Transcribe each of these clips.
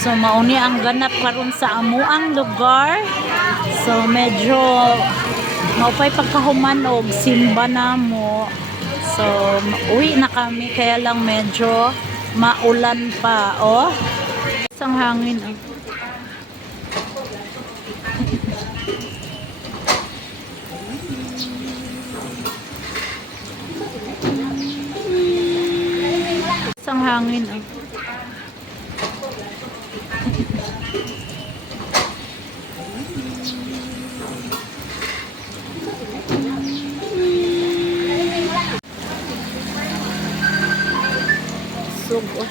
So mauni ang ganap karon sa amuang lugar. So medyo maupay pagkahuman og simba namo. So uwi na kami kaya lang medyo maulan pa, oh. Isang hangin. Isang hangin. Sugo.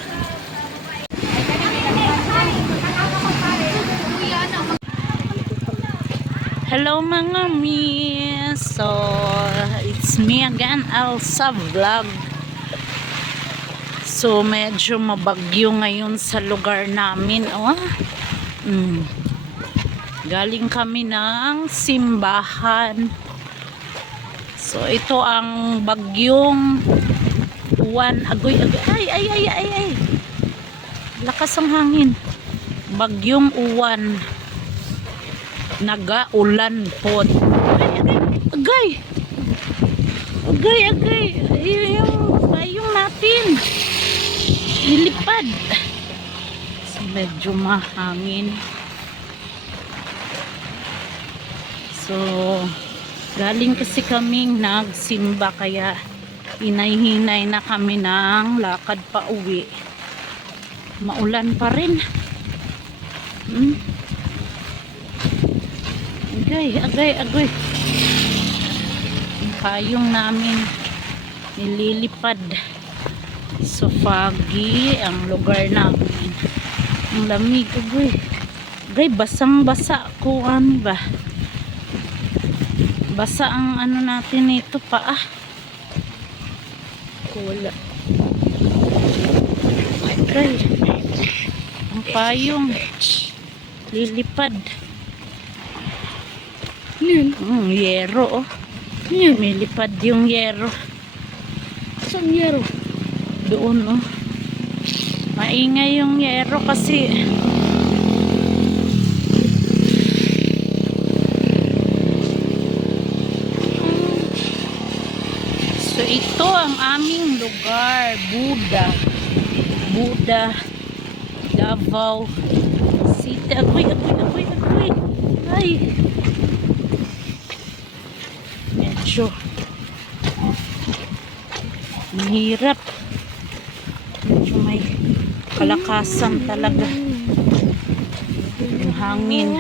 Hello mga miss. So it's me again, Elsa Vlog. So medyo mabagyo ngayon sa lugar namin, oh. Galing kami ng simbahan. So ito ang bagyong Uwan. Agoy. Ay. Lakas ang hangin. Bagyong Uwan. Nagaulan po. Agay. Yung payong natin. Nilipad. So, medyo mahangin. So, galing kasi kaming nagsimba kaya hinay-hinay na kami ng lakad pa uwi. Maulan pa rin. Agay. Yung payong namin nililipad. So foggy ang lugar namin. Ang lamig. Agay, basang-basa ko. Ano ba? Basa ang ano natin ito pa, wala. Okay. Ang payong lilipad. Yero, oh. May lipad yung yero. Saan yero? Doon, oh. Maingay yung yero kasi so ito ang aming lugar, Buda Davao City. Agoy. Ay, medyo mahirap. Medyo may kalakasan talaga yung hangin.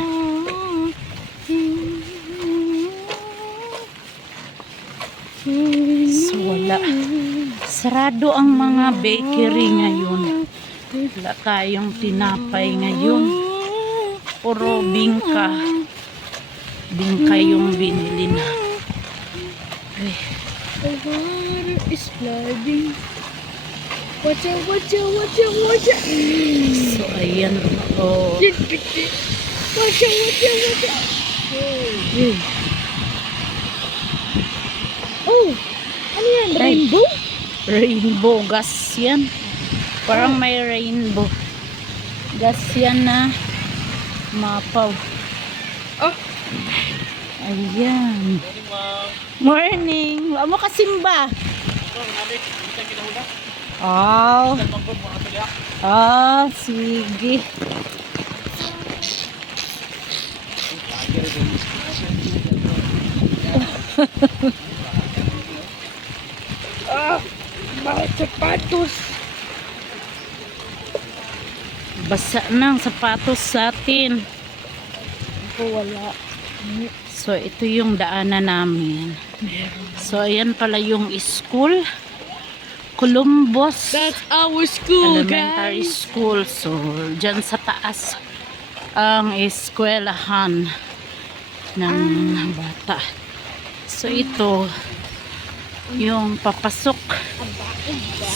So wala, sarado ang mga bakery ngayon. Wala tayong tinapay ngayon, puro bingka yung binili na. Okay. The water is flooding. Watch out. So ayan, oh. Watch out. Oh, ano yan? Rainbow? Rainbow gas yan. Parang may rainbow gas yan na mapaw. Oh, ayan. Morning. Wala mo kasimba. Sige. mga sapatos. Basa na ang sapatos sa atin. Wala. So ito yung daanan namin. So ayan pala yung school, Columbus That's our school, Elementary guys. School. So dyan sa taas ang eskwelahan ng bata. So ito yung papasok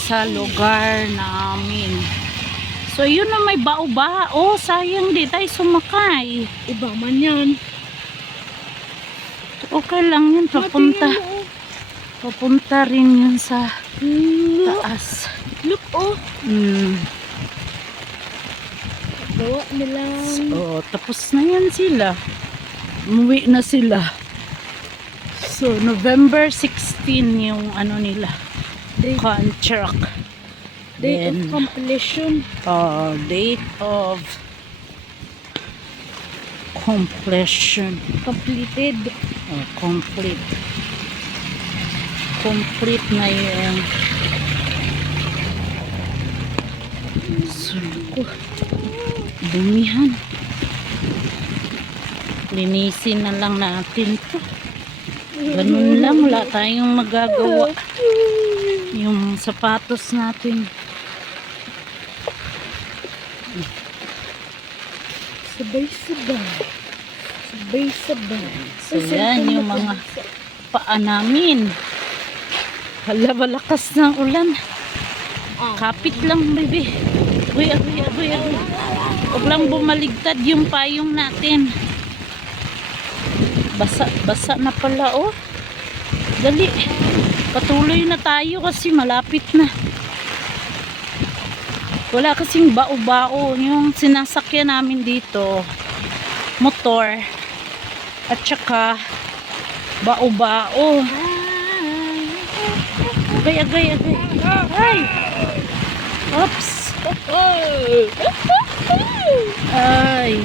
sa lugar namin. So yun na, may bao-bao. Sayang di tayo sumakay. Iba man yan. Okay lang yun, papunta rin yun sa taas. Look, oh. Gawa nilang So, tapos na yan sila. Umuwi na sila. So, November 16 yung ano nila. date, Contract. date of Then, completion. date of completion. Completed. Complete. Complete na yung dumihan. Linisin na lang natin to. Ganun lang, wala tayong magagawa. Yung sapatos natin. Sabay-sabay. Sabay-sabay. So yan yung mga paa namin. Hala, malakas ng ulan. Kapit lang, baby. Uy, agoy, agoy, agoy. Huwag lang bumaligtad yung payong natin. Basa, basa na pala, oh. Dali. Patuloy na tayo kasi malapit na. Wala kasing bao-bao. Yung sinasakyan namin dito, motor. At saka, bao-bao. Agay, agay, agay. Ay! Oops! Ay!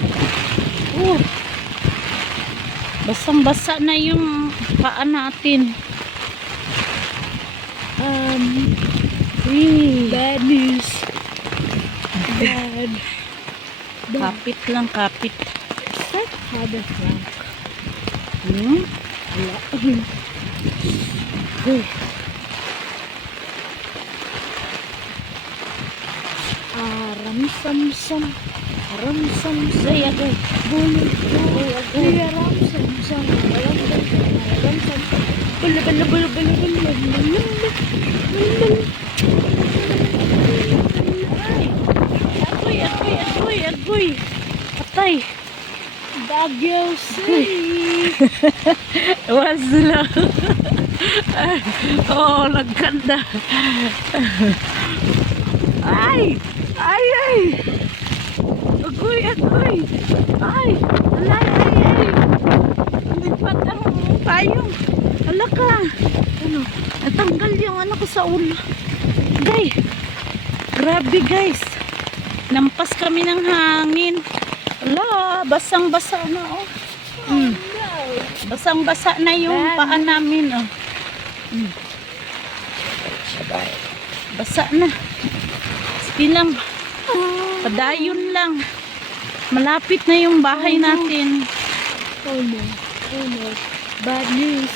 Basang-basa na yung paa natin. Bad news. Bad. Kapit lang, kapit. Set had a flank. Wala. Uy. Ram-sam-sam. Ram-sam-sam. Agay, agay. Bullet. Kuya ram-sam-sam. Ram-sam-sam. Bala, bala, bala, bala, bala, bala, bala. Agoy, agoy, agoy, agoy. Patay. Baguio City. Was lang. Oh, nagkanda. Ay! Ay, ay! Agoy, agoy! Ay! Alay, ay, ay! Lipat ang payong. Ala ka! Ano? Natanggal yung ano ko sa ulo. Day! Grabe, guys! Nampas kami ng hangin. Ala, basang-basa na, oh. Basang-basa na yung paa namin, oh. Basa na. Sige lang. Padayon lang. Malapit na yung bahay natin. Oh no. Oh no. Bad news.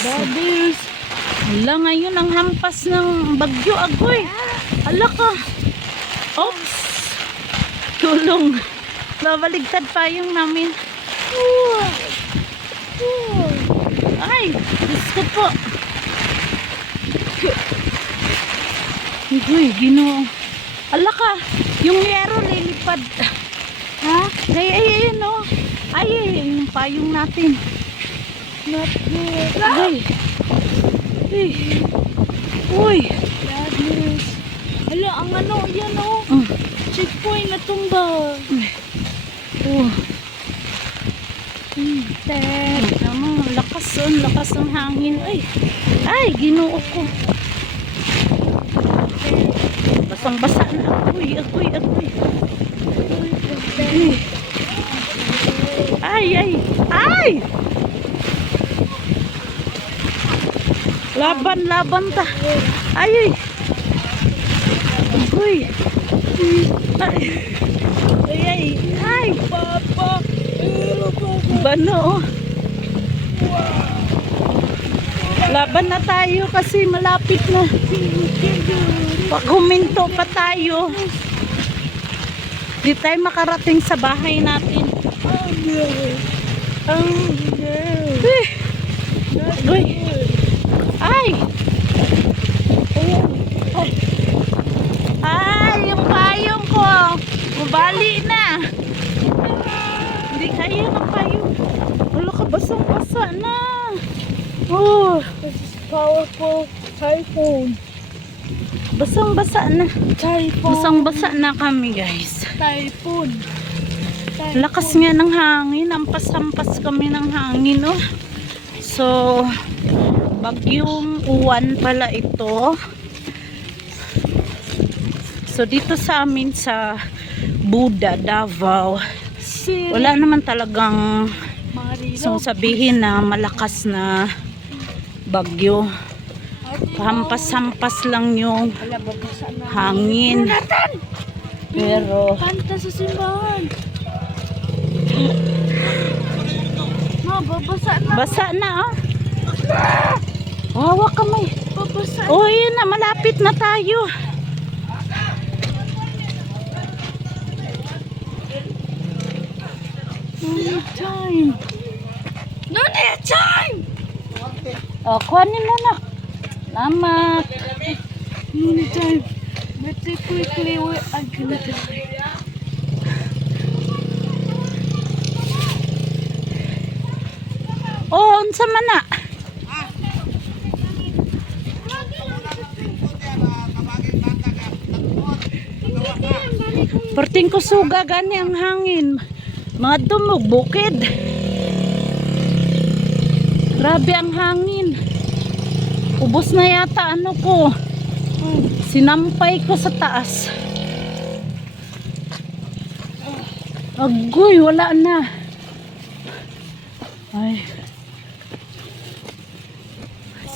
Bad news. Wala ngayon ang hampas ng bagyo, agoy. Ala ka. Oops. Tulong. Nabaligtad pa yung namin. Ay, Diyos ko po. Uy, Ginoo. Ala ka, yung yero lilipad. Ha? Ay, ay, ayun, oh. Ay, ay, yung payong natin. Not good. Ay. Ay. Uy. Bad news. Hala, ang ano, yan oh. Checkpoint na tumba. Oh. Ted. Ano, lakas ng hangin. Ay, ay, Ginoo ko. Basang-basa na. Agoy, agoy, agoy. Ay, ay, ay! Laban, laban ta. Ay, ay. Agoy. Ay, ay, ay. Ay, Papa. bano. Laban na tayo kasi malapit na. Pag huminto pa tayo, di tayo makarating sa bahay natin. Eh, Uy. Ay! Ay, yung payong ko. Mabali na. Hindi kaya ng payong. Wala ka, basang-basa na. Oh. This is powerful typhoon. Basang-basa na. Typhoon. Basang-basa na kami, guys. Typhoon. Lakas nga ng hangin. Ampas-ampas kami ng hangin, oh. So, bagyong uwan pala ito. So, dito sa amin sa Buda, Davao, wala naman talagang sabihin na malakas na bagyo. Pahampas-hampas lang yung hangin. Pero Kanta sa simbahan. Babasa na. basa na, oh. Hawa kamay. Babasa. Oh, yun na. Malapit na tayo. No need time. No need time. Oh, kuhanin mo na. Salamat. No need time. Better quickly I'm gonna die. Oh, unsa man na? Perting ko suga gani ang hangin. Mga dumog bukid. Grabe ang hangin. Ubos na yata ano ko. Sinampay ko sa taas. Agoy, wala na. Ay.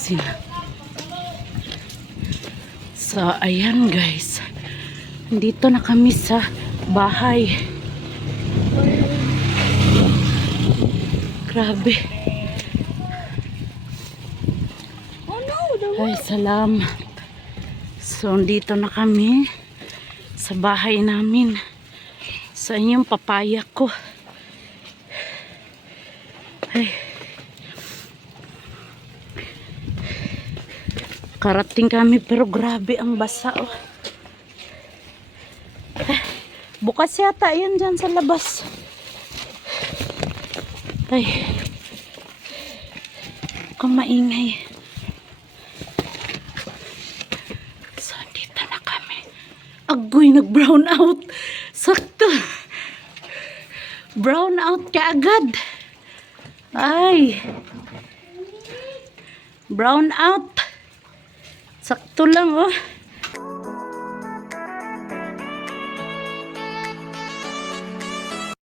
Sila. So, ayan guys. Dito na kami sa bahay. Grabe. Oh no, the Ay, salamat. So, dito na kami sa bahay namin. Sa inyong papaya ko. Ay. Karating kami pero grabe ang basa, oh. Bukas yata yan dyan sa labas. Ay. Kung maingay. So, dito na kami. Agoy, nag-brown out. Sakto. Brown out ka agad. Ay. Brown out. Sakto lang, oh.